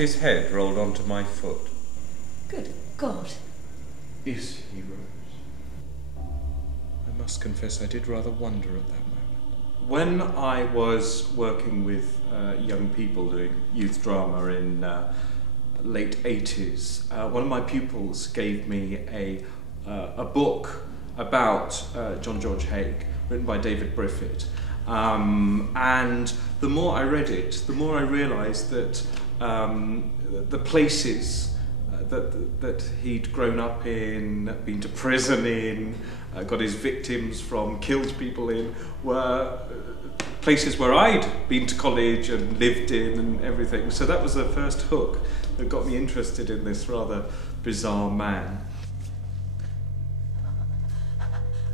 his head rolled onto my foot. Good God. Is he, Rose? I must confess I did rather wonder at that moment. When I was working with young people doing youth drama in late 80s, one of my pupils gave me a book about John George Haigh, written by David Briffett. And the more I read it, the more I realised that the places that he'd grown up in, been to prison in, got his victims from, killed people in, were places where I'd been to college and lived in and everything. So that was the first hook that got me interested in this rather bizarre man.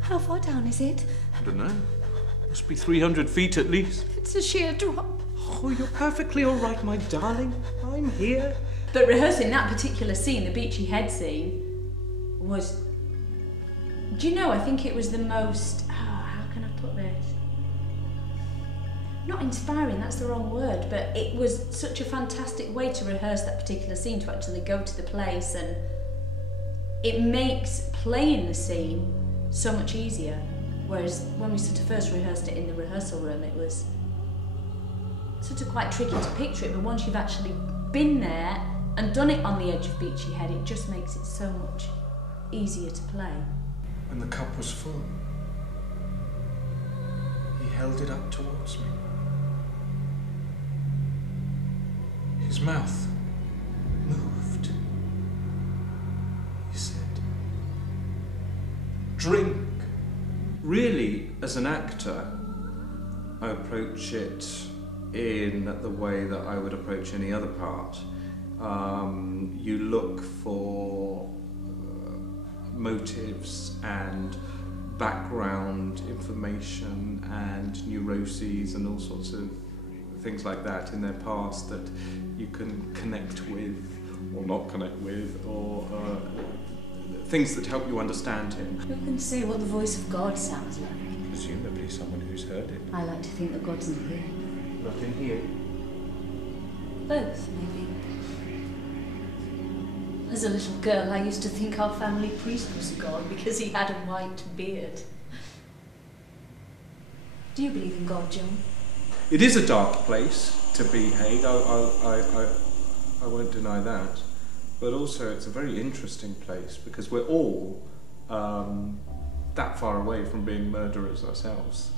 How far down is it? I don't know. Must be 300 feet at least. It's a sheer drop. Oh, you're perfectly all right, my darling. I'm here. But rehearsing that particular scene, the Beachy Head scene, was... Do you know, I think it was the most... Oh, how can I put this? Not inspiring, that's the wrong word, but it was such a fantastic way to rehearse that particular scene, to actually go to the place, and it makes playing the scene so much easier. Whereas when we sort of first rehearsed it in the rehearsal room, it was sort of quite tricky to picture it, but once you've actually been there and done it on the edge of Beachy Head, it just makes it so much easier to play. When the cup was full, he held it up towards me. His mouth moved. He said, "Drink." Really, as an actor, I approach it in the way that I would approach any other part. You look for motives and background information and neuroses and all sorts of things like that in their past that you can connect with or not connect with, or things that help you understand him. Who can say what the voice of God sounds like? Presumably someone who's heard it. I like to think that God's in here. Not in here. Both, maybe. As a little girl, I used to think our family priest was God because he had a white beard. Do you believe in God, John? It is a dark place to be, Haigh. I won't deny that. But also it's a very interesting place because we're all that far away from being murderers ourselves.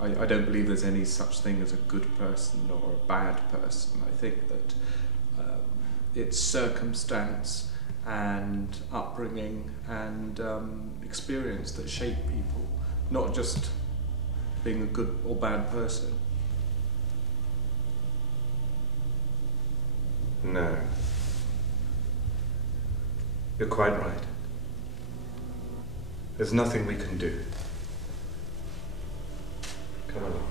I don't believe there's any such thing as a good person or a bad person. I think that it's circumstance and upbringing and experience that shape people, not just being a good or bad person. No. You're quite right. There's nothing we can do. Come along.